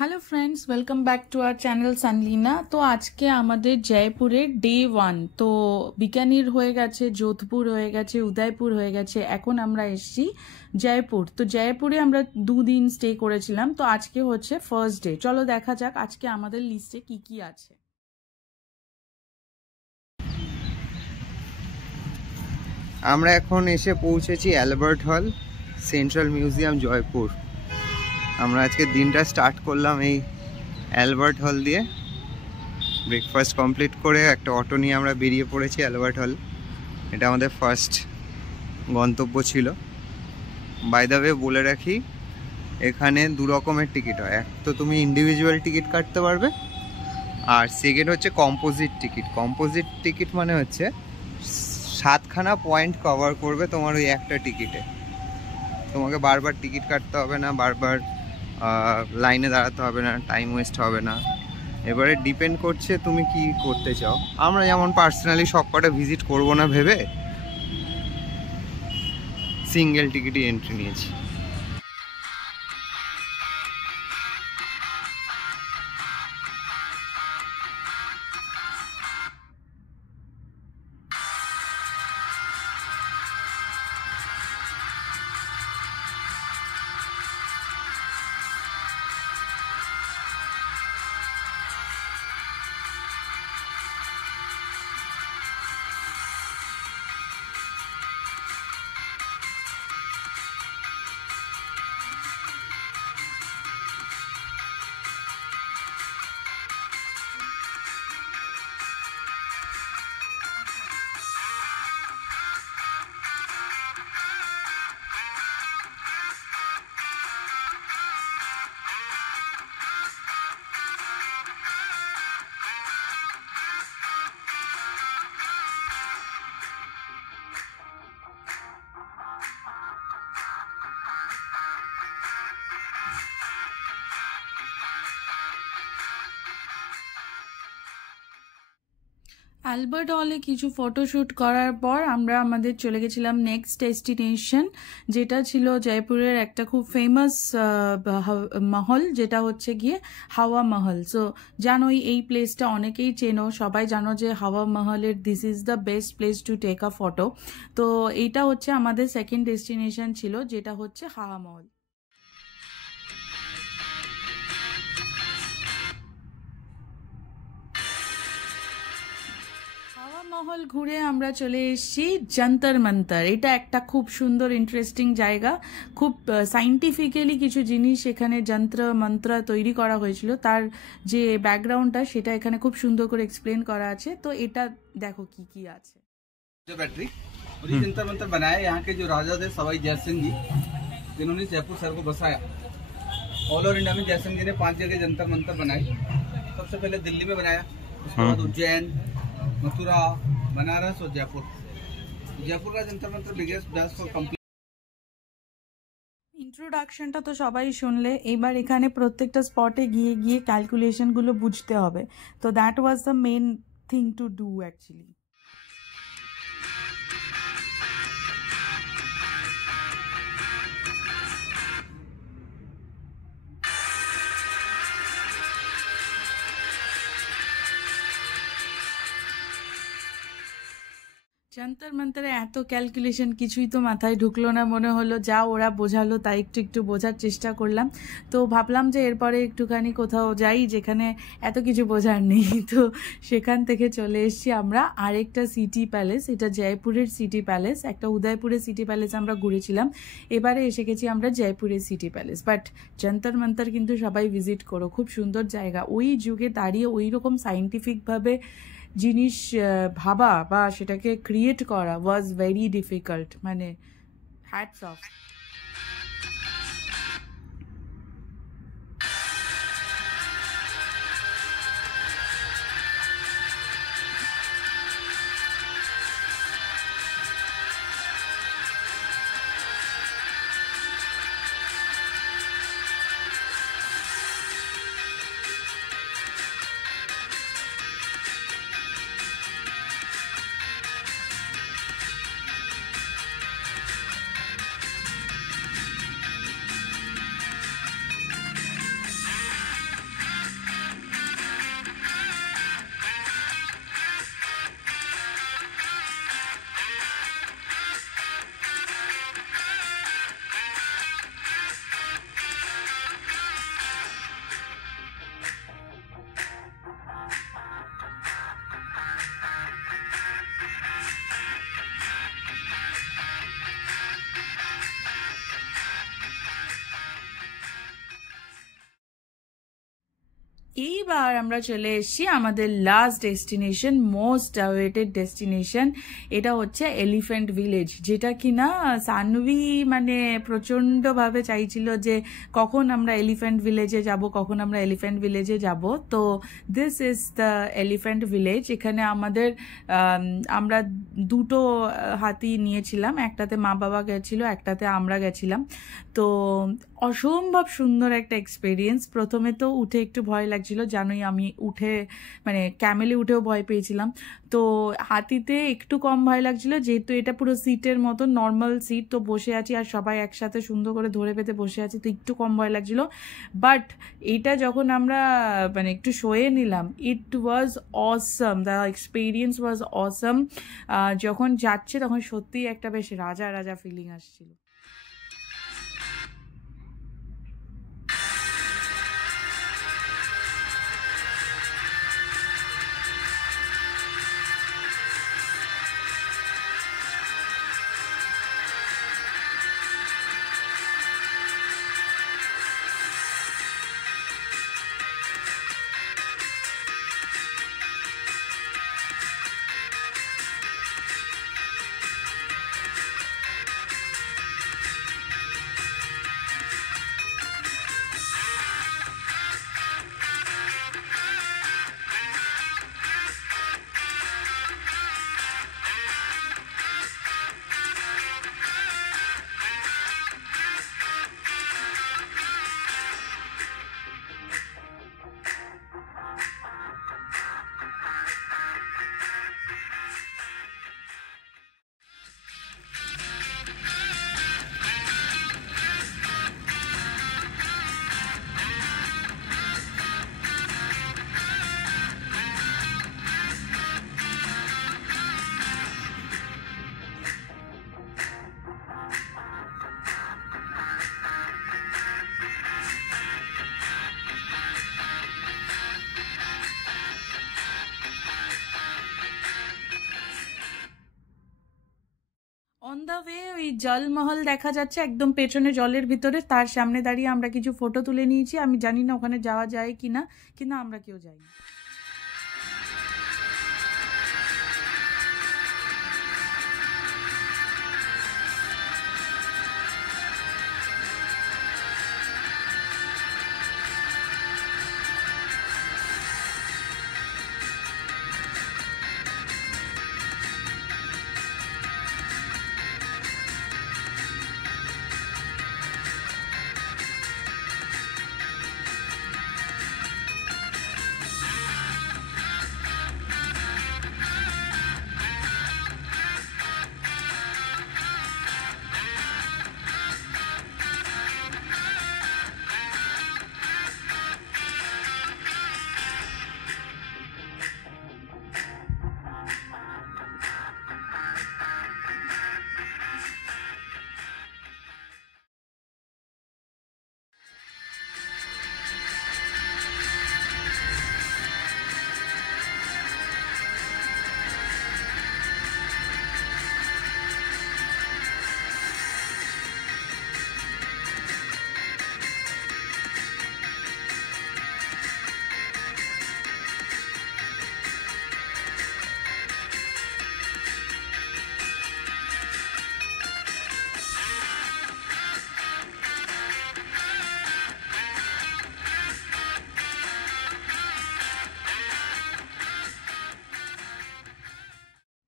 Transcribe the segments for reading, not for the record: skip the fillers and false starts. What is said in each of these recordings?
Hello friends, welcome back to our channel Sanlina. তো আজকে আমাদের জয়পুরের ডে 1। তো বিকানির হয়ে গেছে, যোধপুর হয়ে গেছে, উদয়পুর হয়ে গেছে, এখন আমরা এসেছি জয়পুর। তো জয়পুরে আমরা 2 দিন স্টে করেছিলাম। তো আজকে হচ্ছে ফার্স্ট ডে। চলো দেখা যাক আজকে আমাদের লিস্টে কি কি আছে। আমরা এখন এসে পৌঁছেছি অ্যালবার্ট হল, সেন্ট্রাল মিউজিয়াম, জয়পুর। আমরা আজকে দিনটা স্টার্ট করলাম এই অ্যালবার্ট হল দিয়ে। ব্রেকফাস্ট কমপ্লিট করে একটা অটো নিয়ে আমরা বেরিয়ে পড়েছি অ্যালবার্ট হল। এটা আমাদের ফার্স্ট গন্তব্য ছিল। বাই দ্য ওয়ে বলে রাখি, এখানে 2 রকমের টিকিট হয়। এক তো তুমি ইন্ডিভিজুয়াল টিকিট কাটতে পারবে, আর সেকেন্ড হচ্ছে কম্পোজিট টিকিট। কম্পোজিট টিকিট মানে হচ্ছে 7খানা পয়েন্ট কভার করবে তোমার ওই একটা টিকিটে। তোমাকে বারবার টিকিট কাটতে হবে না, বারবার লাইনে দাঁড়াতে হবে না, টাইম ওয়েস্ট হবে না। এবারে ডিপেন্ড করছে তুমি কি করতে চাও। আমরা যেমন পার্সোনালি সবকটা ভিজিট করবো না ভেবে সিঙ্গেল টিকিটই এন্ট্রি নিয়েছি। অ্যালবার্ট হলে কিছু ফটোশ্যুট করার পর আমরা আমাদের চলে গেছিলাম নেক্সট ডেস্টিনেশন, যেটা ছিল জয়পুরের একটা খুব ফেমাস মহল, যেটা হচ্ছে গিয়ে হাওয়া মহল। সো জানোই এই প্লেসটা অনেকেই চেনো, সবাই জানো যে হাওয়া মহলের this is the best place to take a photo. তো এইটা হচ্ছে আমাদের সেকেন্ড ডেস্টিনেশন ছিল, যেটা হচ্ছে হাওয়া মহল। হাওয়া মহল ঘুরে আমরা চলে এসেছি যন্তর মন্তর। এটা একটা খুব সুন্দর ইন্টারেস্টিং জায়গা। খুব সাইন্টিফিক্যালি কিছু জিনিস এখানে যন্ত্র মন্ত্র তৈরি করা হয়েছিল, তার যে ব্যাকগ্রাউন্ডটা সেটা এখানে খুব সুন্দর করে এক্সপ্লেন করা আছে। তো এটা দেখো কি কি আছে। जो बैटरी और ये जंतर मंतर बनाया यहाँ के जो राजा थे सवाई जयसिंह जी, जिन्होंने जयपुर शहर को बसाया। ऑल ओवर इंडिया में जयसिंह जी ने 5 जगह जंतर मंतर बनाए। सबसे पहले दिल्ली में बनाया, उसके बाद उज्जैन, मथुरा, बनारस और जयपुर। जयपुर का Jantar Mantar biggest best for complete. ইন্ট্রোডাকশনটা তো সবাই শুনলে, এবার এখানে প্রত্যেকটা স্পটে গিয়ে গিয়ে ক্যালকুলেশনগুলো বুঝতে হবে। তো that was the main thing to do actually. যন্তর মন্তরে এত ক্যালকুলেশন, কিছুই তো মাথায় ঢুকলো না। মনে হলো যা ওরা বোঝালো তাই একটু একটু বোঝার চেষ্টা করলাম। তো ভাবলাম যে এরপরে একটুখানি কোথাও যাই যেখানে এত কিছু বোঝার নেই। তো সেখান থেকে চলে এসেছি আমরা আরেকটা সিটি প্যালেস। এটা জয়পুরের সিটি প্যালেস। একটা উদয়পুরের সিটি প্যালেস আমরা ঘুরেছিলাম, এবারে এসে গেছি আমরা জয়পুরের city palace. But Jantar Mantar কিন্তু সবাই ভিজিট করো, খুব সুন্দর জায়গা। ওই যুগে দাঁড়িয়ে ওই রকম সাইন্টিফিকভাবে জিনিস ভাবা বা সেটাকে ক্রিয়েট করা ওয়াজ ভেরি ডিফিকাল্ট, মানে হ্যাটস অফ। এইবার আমরা চলে এসেছি আমাদের last destination, most awaited destination. এটা হচ্ছে এলিফ্যান্ট ভিলেজ, যেটা কিনা সানভি মানে প্রচণ্ডভাবে চাইছিল যে কখন আমরা এলিফ্যান্ট ভিলেজে যাব, কখন আমরা এলিফ্যান্ট ভিলেজে যাব। তো this is the elephant village. এখানে আমাদের আমরা দুটো হাতি নিয়েছিলাম, একটাতে মা বাবা গেছিলো, একটাতে আমরা গেছিলাম। তো অসম্ভব সুন্দর একটা এক্সপিরিয়েন্স। প্রথমে তো উঠে একটু ভয় লাগছিল, জানোই আমি উঠে মানে ক্যামেলে উঠেও ভয় পেয়েছিলাম। তো হাতিতে একটু কম ভয় লাগছিল, যেহেতু এটা পুরো সিটের মতো নর্মাল সিট, তো বসে আছি আর সবাই একসাথে সুন্দর করে ধরে পেতে বসে আছি, তো একটু কম ভয় লাগছিল। বাট এটা যখন আমরা মানে একটু শোয়ে নিলাম, ইট ওয়াজ অসম, দ্য এক্সপিরিয়েন্স ওয়াজ অসম। যখন যাচ্ছে তখন সত্যিই একটা বেশ রাজা রাজা ফিলিং আসছিল। অন দ্য ওয়ে ওই জলমহল দেখা যাচ্ছে একদম পেছনে জলের ভিতরে, তার সামনে দাঁড়িয়ে আমরা কিছু ফটো তুলে নিয়েছি। আমি জানি না ওখানে যাওয়া যায় কিনা, কিন্তু আমরা কেউ যাইনি।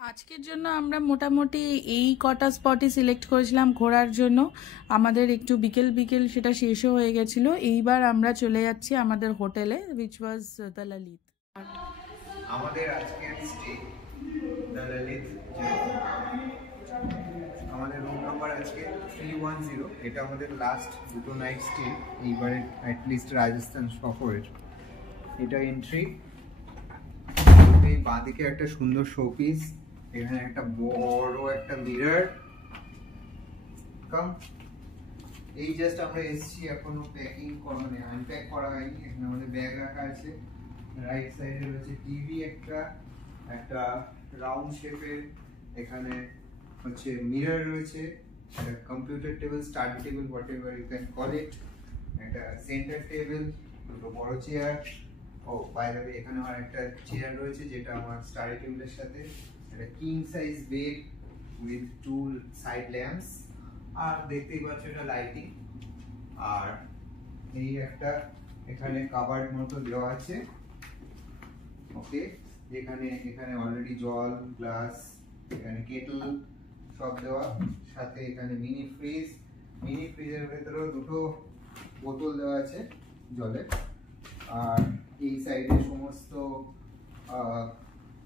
আজকের জন্য আমরা মোটামুটি এই কটা স্পটই সিলেক্ট করেছিলাম ঘোরার জন্য। আমাদের একটু বিকেল বিকেল সেটা শেষও হয়ে গেছিল। এইবার আমরা চলে যাচ্ছি আমাদের হোটেলে, উইচ ওয়াজ দ্য ললিত। আমাদের আজকের স্টে দ্য ললিত, আমাদের রুম নাম্বার আজকে 310। এটা আমাদের লাস্ট দুটো নাইট স্টে এইবারে অ্যাটলিস্ট রাজস্থান সফরের। এটা এন্ট্রি, এই বাঁদিকে একটা সুন্দর শোপিস, এখানে একটা বড় একটা মিরর। কাম, এই জাস্ট আমরা এসেছি, এখনো প্যাকিং মানে আনপ্যাক করা হয়নি। এখানে আমাদের ব্যাগ রাখা আছে। রাইট সাইডে রয়েছে টিভি, একটা রাউন্ড শেপের, এখানে হচ্ছে মিরর রয়েছে, একটা computer table, study table, whatever you can call it, একটা সেন্টার টেবিল, দুটো বড় chair, oh by the way এখানে আর একটা চেয়ার রয়েছে যেটা আমার স্টাডি টেবিলের সাথে, একটা king size bed with two side lamps, আর দেখতেই পাচ্ছ এটা লাইটিং। আর এই একটা এখানে কাভার্ড মতো দেওয়া আছে, ওকে, এখানে অলরেডি জল, গ্লাস, এখানে কেটল সব দেওয়া, সাথে এখানে মিনি ফ্রিজের ভেতরেও দুটো বোতল দেওয়া আছে জলের। আর এই সাইডে সমস্ত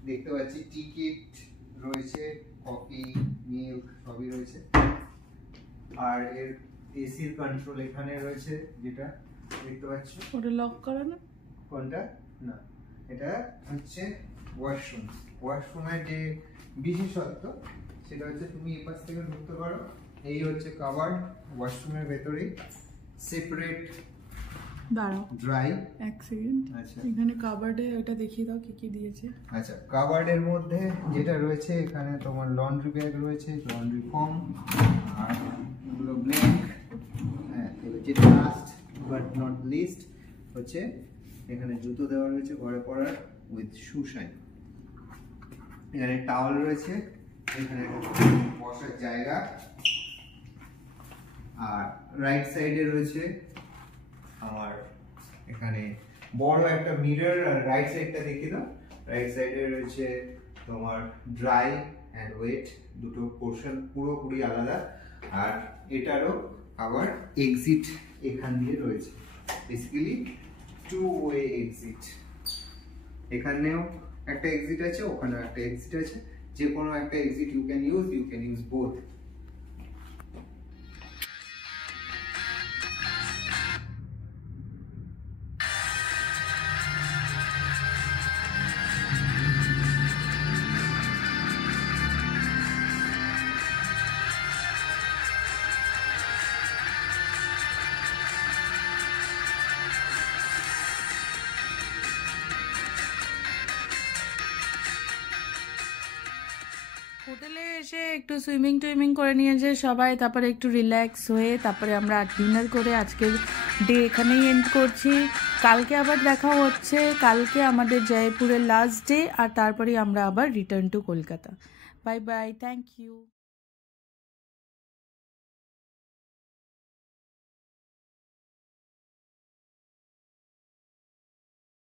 দেখতে পাচ্ছি টিকিট রয়েছে, কফি, মিল্ক সবই রয়েছে। আর এর এসির কন্ট্রোল এখানে রয়েছে, যেটা দেখতে পাচ্ছ। ওটা লক করা না? কোনটা? না, এটা হচ্ছে ওয়াশরুমের যে বিশেষত্ব সেটা হচ্ছে তুমি এই পাশ থেকে ঢুকতে পারো। এই হচ্ছে কাভার্ড, ওয়াশরুমের ভেতরেই সেপারেট। দাঁড়াও ড্রাই, এক সেকেন্ড। আচ্ছা এখানে কাভার্ডে ওটা দেখিয়ে দাও কি কি দিয়েছে। আচ্ছা, কাভার্ডের মধ্যে যেটা রয়েছে এখানে তোমার লন্ড্রি ব্যাগ রয়েছে, লন্ড্রি ফর্ম, আর এগুলো ব্ল্যাঙ্ক। হ্যাঁ, যেটা লাস্ট বাট নট লিস্ট হচ্ছে এখানে জুতো দেওয়া রয়েছে ঘরে পরার উইথ শু শাইন। এখানে টাওয়াল রয়েছে, এখানে বসার জায়গা, আর রাইট সাইডে রয়েছে আমার এখানে বড় একটা মিরর। আর রাইট সাইডটা দেখিয়ে দাও। রাইট সাইডে রয়েছে তোমার ড্রাই অ্যান্ড ওয়েট দুটো পোর্শন পুরোপুরি আলাদা। আর এটারও আবার এক্সিট এখান দিয়ে রয়েছে, বেসিক্যালি টু ওয়ে এক্সিট। এখানেও একটা এক্সিট আছে, ওখানেও একটা এক্সিট আছে, যে কোনো একটা exit you can use both. হোটেলে এসে একটু সুইমিং করে নিয়েছে সবাই, তারপরে একটু রিল্যাক্স হয়ে তারপরে আমরা ডিনার করে আজকের ডে এখানেই এন্ড করছি। কালকে আবার দেখা হচ্ছে, কালকে আমাদের জয়পুরের লাস্ট ডে, আর তারপরে আমরা আবার return to Kolkata. Bye bye, thank you.